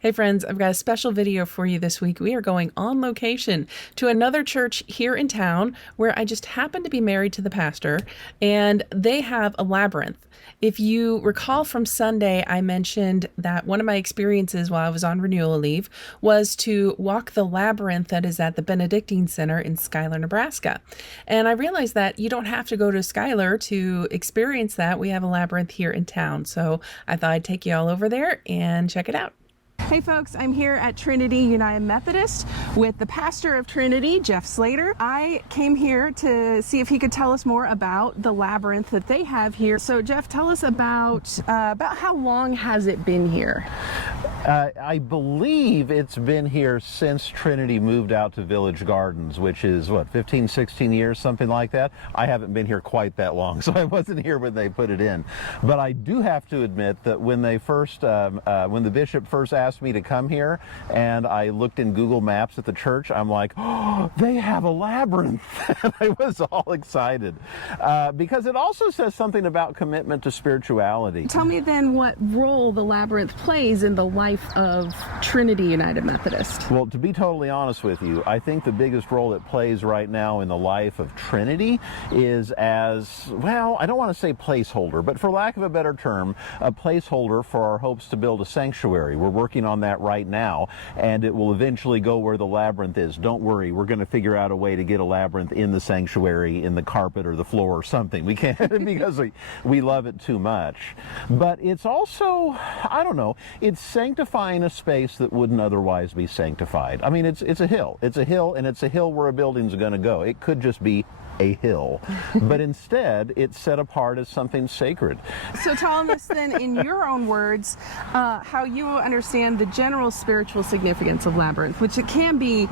Hey friends, I've got a special video for you this week. We are going on location to another church here in town where I just happen to be married to the pastor, and they have a labyrinth. If you recall from Sunday, I mentioned that one of my experiences while I was on renewal leave was to walk the labyrinth that is at the Benedictine Center in Schuyler, Nebraska. And I realized that you don't have to go to Schuyler to experience that. We have a labyrinth here in town. So I thought I'd take you all over there and check it out. Hey folks, I'm here at Trinity United Methodist with the pastor of Trinity, Jeff Slater. I came here to see if he could tell us more about the labyrinth that they have here. So Jeff, tell us about how long has it been here? I believe it's been here since Trinity moved out to Village Gardens, which is, 15, 16 years, something like that. I haven't been here quite that long, so I wasn't here when they put it in. But I do have to admit that when they first, when the bishop first asked me to come here and I looked in Google Maps at the church, I'm like, oh, they have a labyrinth. And I was all excited because it also says something about commitment to spirituality. Tell me then what role the labyrinth plays in the life of Trinity United Methodist. Well, to be totally honest with you, I think the biggest role it plays right now in the life of Trinity is as, well, I don't want to say placeholder, but for lack of a better term, a placeholder for our hopes to build a sanctuary. We're working on that right now, and it will eventually go where the labyrinth is. Don't worry, we're going to figure out a way to get a labyrinth in the sanctuary, in the carpet or the floor or something. We can't because we love it too much. But it's also, I don't know, it's sanctifying a space that wouldn't otherwise be sanctified. I mean, it's a hill. It's a hill, and it's a hill where a building's going to go. It could just be a hill, but instead it's set apart as something sacred. So tell us then, in your own words, how you understand the general spiritual significance of labyrinth, which it can be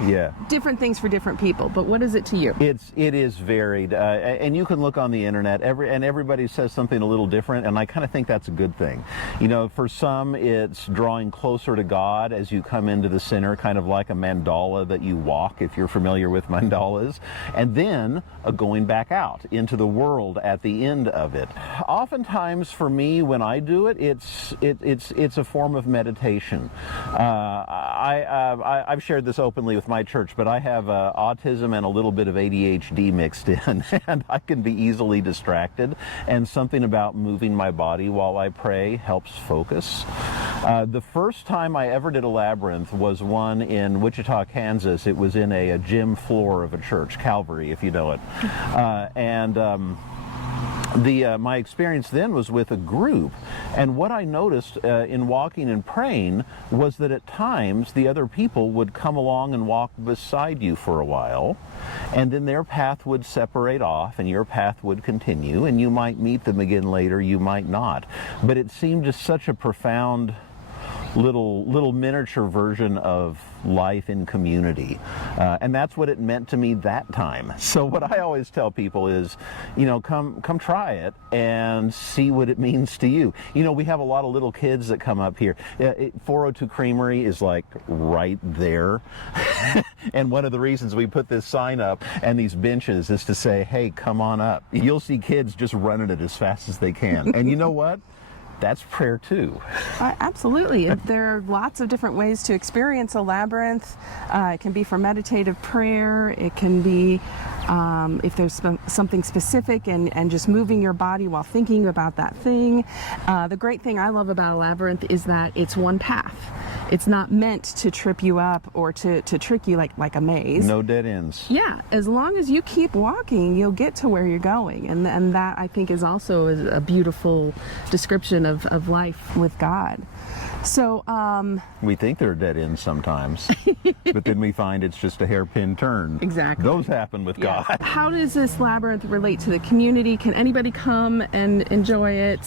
different things for different people, but what is it to you? It is varied, and you can look on the internet, everybody says something a little different, and I kind of think that's a good thing. You know, for some it's drawing closer to God as you come into the center, kind of like a mandala that you walk, if you're familiar with mandalas, and then going back out into the world at the end of it. Oftentimes for me, when I do it, it's a form of meditation. I've shared this openly with my church, but I have autism and a little bit of ADHD mixed in, and I can be easily distracted, and something about moving my body while I pray helps focus. The first time I ever did a labyrinth was one in Wichita, Kansas. It was in a gym floor of a church, Calvary, if you know it. My experience then was with a group, and what I noticed in walking and praying was that at times the other people would come along and walk beside you for a while, and then their path would separate off and your path would continue, and you might meet them again later, you might not. But it seemed just such a profound little miniature version of life in community, and that's what it meant to me that time. So what I always tell people is, you know, come try it and see what it means to you. You know, we have a lot of little kids that come up here. 402 Creamery is like right there. And one of the reasons we put this sign up and these benches is to say, hey, come on up. You'll see kids just running it as fast as they can. And you know what? That's prayer too. Absolutely. There are lots of different ways to experience a labyrinth. It can be for meditative prayer. It can be if there's something specific and just moving your body while thinking about that thing. The great thing I love about a labyrinth is that it's one path. It's not meant to trip you up or to trick you like a maze. No dead ends. Yeah, as long as you keep walking, you'll get to where you're going. And that, I think, is also a beautiful description of life with God. So we think there are dead ends sometimes, but then we find it's just a hairpin turn. Exactly. Those happen with God. How does this labyrinth relate to the community? Can anybody come and enjoy it?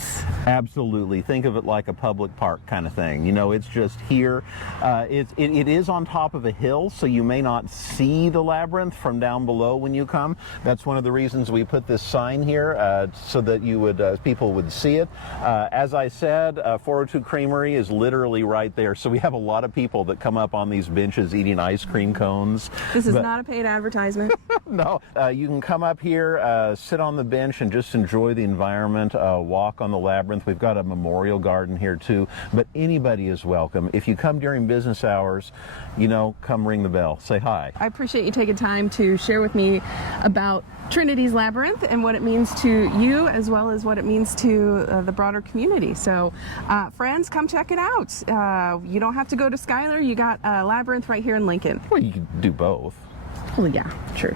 Absolutely. Think of it like a public park kind of thing. You know, it's just here. It is on top of a hill, so you may not see the labyrinth from down below when you come. That's one of the reasons we put this sign here, so that people would see it. As I said, 402 Creamery is literally right there. So we have a lot of people that come up on these benches eating ice cream cones. This is not a paid advertisement. No, you can come up here, sit on the bench and just enjoy the environment, walk on the labyrinth. We've got a memorial garden here too, but anybody is welcome. If you come during business hours, you know, come ring the bell, say hi. I appreciate you taking time to share with me about Trinity's Labyrinth and what it means to you as well as what it means to the broader community. So friends, come check it out. You don't have to go to Schuyler. You got Labyrinth right here in Lincoln. Well, you can do both. Well, yeah, true.